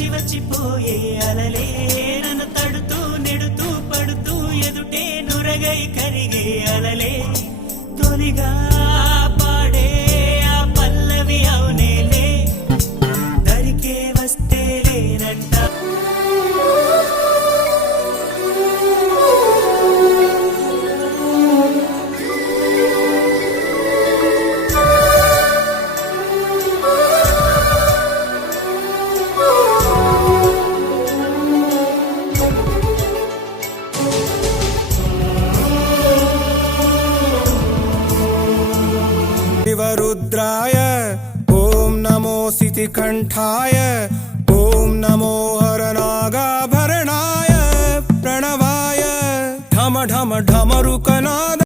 వచ్చి వచ్చిపోయే అలలే నన్ను తడుతూ నెడుతూ పడుతూ ఎదుటే నురగై కరిగే అలలే తొలిగా పాడే ఆ పల్లవి అవునేలే దరికే వస్తే లేనంట शिवरुद्राय ॐ नमो सितिकण्ठाय ॐ नमो हरनागाभरणाय प्रणवाय ढम ढम ढमरुकनाद